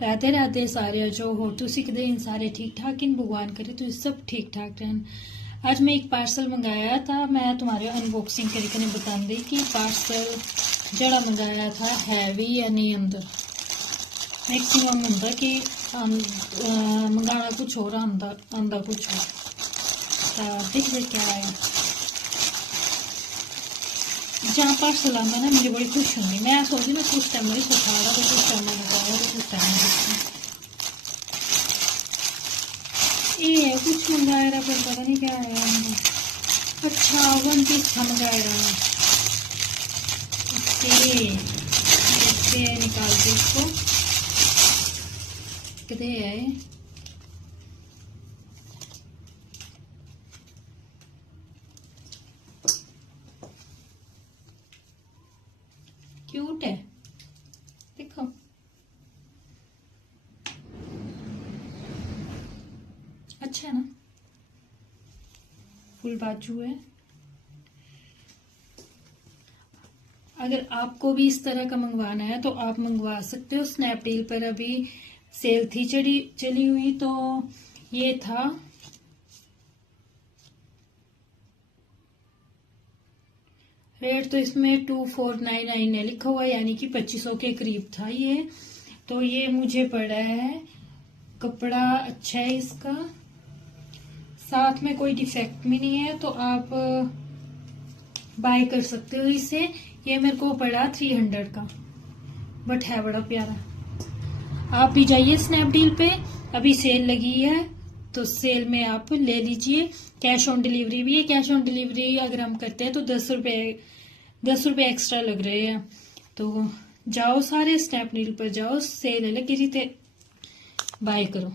राधे राधे सारे जो हो तुसी कदे इन सारे ठीक ठाक इन भगवान करे तो सब ठीक ठाक रहन। आज मैं एक पार्सल मंगाया था, मैं तुम्हारे अनबॉक्सिंग करके बता दी कि पार्सल जड़ा मंगाया था है भी या नहीं। अंदर मैक्सिमम होंगे कि मंगाना कुछ और आंदा कुछ और। देखिए क्या है जहाँ पार्सल आना ना मुझे बड़ी खुश होंगी। मैं सोची ना कुछ टाइम नहीं सुखा रहा तो कुछ टाइम मंगाया तो कुछ टाइम ये है कुछ मंगाया रहा पर पता नहीं क्या है। अच्छा 1 पीस था मंगाया रहा। ऐसे निकाल के इसको कितने है क्यूट है देखो। अच्छा है ना, फुल बाजू है। अगर आपको भी इस तरह का मंगवाना है तो आप मंगवा सकते हो। स्नैपडील पर अभी सेल थी चली हुई तो ये था रेट तो इसमें 2499 है लिखा हुआ, यानी कि 2500 के करीब था ये। तो ये मुझे पड़ा है, कपड़ा अच्छा है इसका, साथ में कोई डिफेक्ट भी नहीं है, तो आप बाय कर सकते हो इसे। ये मेरे को पड़ा 300 का, बट है बड़ा प्यारा। आप भी जाइए स्नैपडील पे, अभी सेल लगी है तो सेल में आप ले लीजिए। कैश ऑन डिलीवरी भी है। कैश ऑन डिलीवरी अगर हम करते हैं तो 10 रुपए एक्स्ट्रा लग रहे हैं। तो जाओ सारे स्नैपडील पर जाओ, सेल लगी थी बाय करो।